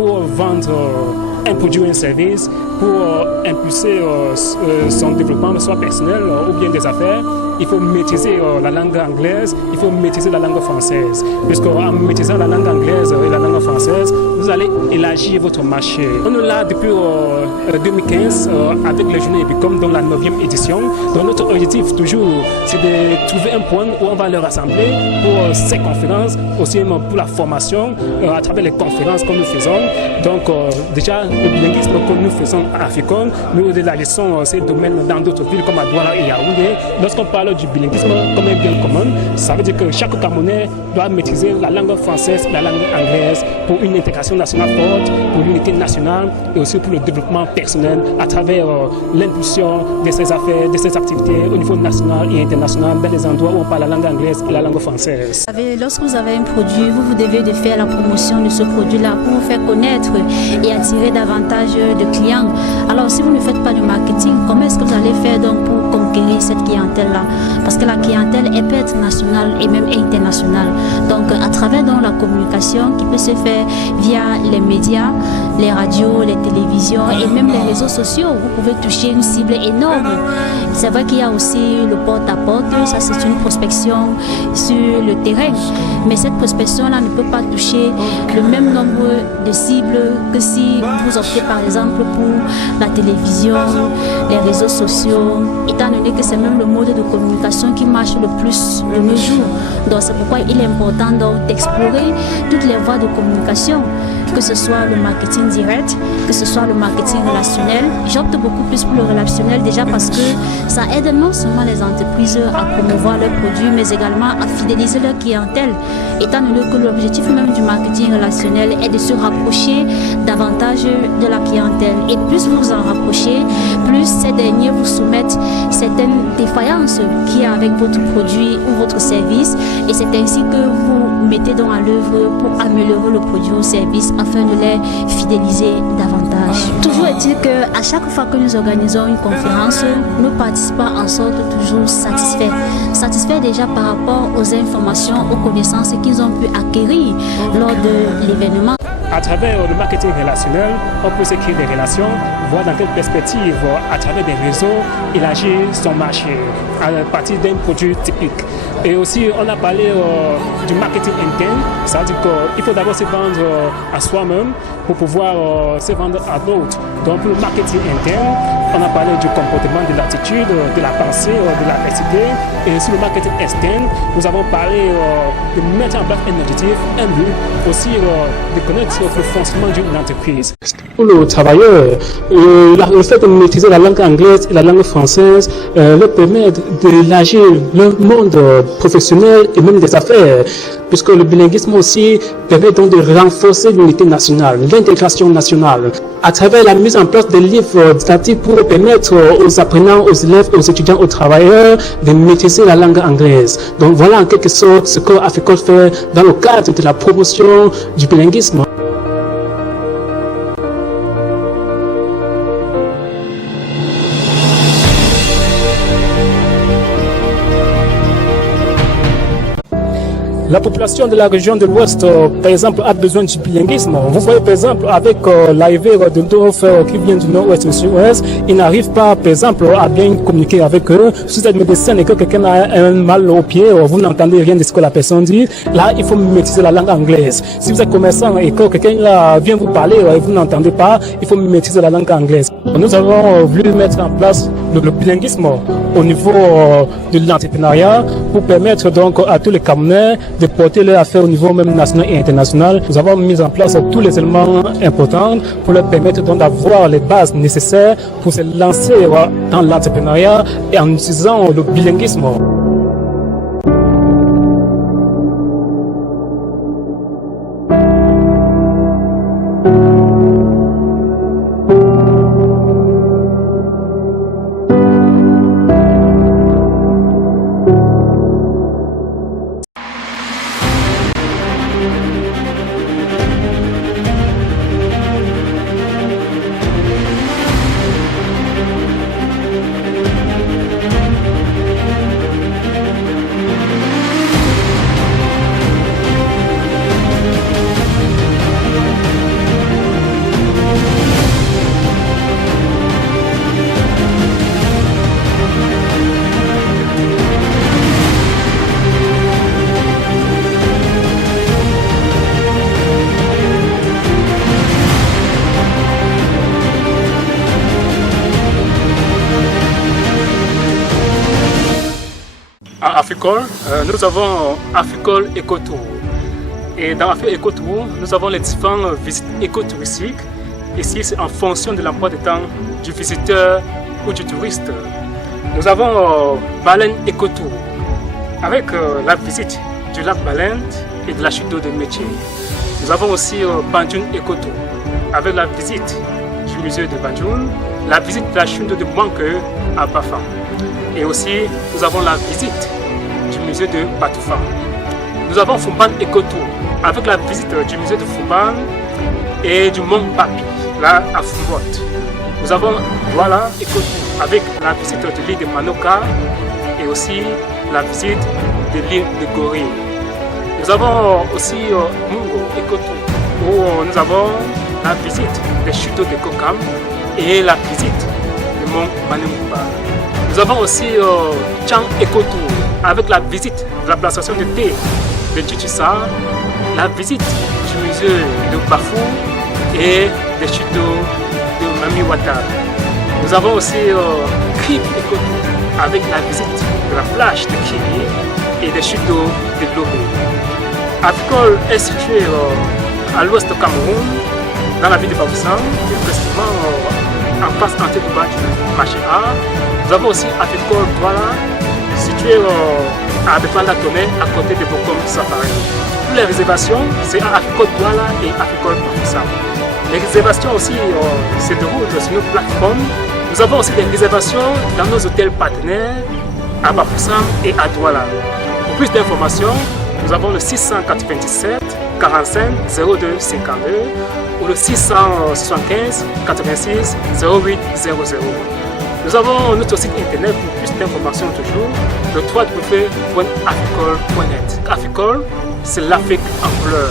pour vendre un produit ou un service, pour impulser son développement, soit personnel ou bien des affaires, il faut maîtriser la langue anglaise, il faut maîtriser la langue française. Puisqu'en maîtrisant la langue anglaise et la langue française, vous allez élargir votre marché. On est là depuis 2015 avec le journée Epicom dans la 9e édition. Donc notre objectif toujours, c'est de trouver un point où on va le rassembler pour ces conférences, aussi pour la formation à travers les conférences que nous faisons. Donc déjà, le bilinguisme que nous faisons à Africom, nous élargissons ces domaines dans d'autres villes comme à Douala et Yaoundé. Lorsqu'on parle du bilinguisme comme un bien commun, ça veut dire que chaque Camerounais doit maîtriser la langue française et la langue anglaise pour une intégration nationale forte, pour l'unité nationale et aussi pour le développement personnel à travers l'impulsion de ces affaires, de ces activités au niveau national et international dans les endroits où on parle la langue anglaise et la langue française. Lorsque vous avez un produit, vous devez de faire la promotion de ce produit-là pour vous faire connaître et attirer davantage de clients. Alors si vous ne faites pas de marketing, comment est-ce que vous allez faire donc pour conquérir cette clientèle-là? Parce que la clientèle elle peut être nationale et même internationale. Donc à travers donc, la communication qui peut se faire via les médias, les radios, les télévisions et même les réseaux sociaux, vous pouvez toucher une cible énorme. C'est vrai qu'il y a aussi le porte-à-porte, ça c'est une prospection sur le terrain. Mais cette prospection-là ne peut pas toucher le même nombre de cibles que si vous optez par exemple pour la télévision, les réseaux sociaux, étant donné que c'est même le mode de communication qui marche le plus de nos jours. Donc c'est pourquoi il est important d'explorer toutes les voies de communication, que ce soit le marketing direct, que ce soit le marketing relationnel. J'opte beaucoup plus pour le relationnel déjà parce que ça aide non seulement les entreprises à promouvoir leurs produits, mais également à fidéliser leur clientèle, étant donné que l'objectif même du marketing relationnel est de se rapprocher davantage de la clientèle. Et plus vous vous en rapprochez, plus ces derniers vous soumettent certaines défaillances qu'il y a avec votre produit ou votre service, et c'est ainsi que vous mettez donc à l'œuvre pour améliorer le produit ou service afin de les fidéliser davantage. Toujours est-il qu'à chaque fois que nous organisons une conférence, nos participants en sortent toujours satisfaits. Satisfaits déjà par rapport aux informations, aux connaissances qu'ils ont pu acquérir lors de l'événement. À travers le marketing relationnel, on peut se créer des relations, voir dans quelle perspective, à travers des réseaux, élargir son marché à partir d'un produit typique. Et aussi, on a parlé du marketing interne, c'est-à-dire qu'il faut d'abord se vendre à soi-même pour pouvoir se vendre à d'autres. Donc, pour le marketing interne, on a parlé du comportement, de l'attitude, de la pensée, de la diversité. Et sur le marketing externe, nous avons parlé de mettre en place un objectif, un but, aussi de connaître le fonctionnement d'une entreprise. Pour le travailleur, le fait de maîtriser la langue anglaise et la langue française leur permet d'élargir le monde professionnel et même des affaires, puisque le bilinguisme aussi permet donc de renforcer l'unité nationale, l'intégration nationale, à travers la mise en place des livres didactiques pour permettre aux apprenants, aux élèves, aux étudiants, aux travailleurs de maîtriser la langue anglaise. Donc voilà en quelque sorte ce que Africom fait dans le cadre de la promotion du bilinguisme. La population de la région de l'Ouest, par exemple, a besoin du bilinguisme. Vous voyez, par exemple, avec l'arrivée de d'autres qui viennent du nord-ouest au sud-ouest, ils n'arrivent pas, par exemple, à bien communiquer avec eux. Si vous êtes médecin et que quelqu'un a un mal au pied, vous n'entendez rien de ce que la personne dit, là, il faut maîtriser la langue anglaise. Si vous êtes commerçant et que quelqu'un vient vous parler et vous n'entendez pas, il faut maîtriser la langue anglaise. Nous avons voulu mettre en place le bilinguisme au niveau de l'entrepreneuriat pour permettre donc à tous les Camerounais de porter leurs affaires au niveau même national et international. Nous avons mis en place tous les éléments importants pour leur permettre donc d'avoir les bases nécessaires pour se lancer dans l'entrepreneuriat et en utilisant le bilinguisme. Africole, nous avons Africole Ecotour. Et dans Africole Ecotour, nous avons les différentes visites écotouristiques. Ici, c'est en fonction de l'emploi de temps du visiteur ou du touriste. Nous avons Baleine Ecotour, avec la visite du lac Baleine et de la chute d'eau de Métier. Nous avons aussi Banjoun Ecotour, avec la visite du musée de Banjoun, la visite de la chute d'eau de Manque à Bafang. Et aussi, nous avons la visite du musée de Batoufan. Nous avons Fumban Ecotour, avec la visite du musée de Fumban et du Mont Papi, là à Fumbot. Nous avons Douala Ecotour, avec la visite de l'île de Manoka et aussi la visite de l'île de Gorée. Nous avons aussi Mungo Ecotour, où nous avons la visite des chutes de Kokam et la visite du Mont Manemouba. Nous avons aussi Chang Ecotour, avec la visite de la plantation de thé de Tchitchissa, la visite du musée de Bafou et des chutes d'eau de Mamiwata. Nous avons aussi Krip Ecotour, avec la visite de la plage de Kiri et des chutes d'eau de Lobé. Africole est situé à l'ouest du Cameroun, dans la ville de Bafoussam, et précisément en face entrée du bas du marché A. Nous avons aussi Africole Douala, situé à Bepanda-Tomé, à côté de Bokom Safari. Pour les réservations, c'est à Africole Douala et Africole Bafoussam. Les réservations aussi se déroulent sur nos plateformes. Nous avons aussi des réservations dans nos hôtels partenaires à Bafoussam et à Douala. Pour plus d'informations, nous avons le 697 45 02 52 ou le 675 86 08 00. Nous avons notre site internet pour plus d'informations toujours, le www.africole.net. Africole, c'est l'Afrique en couleur.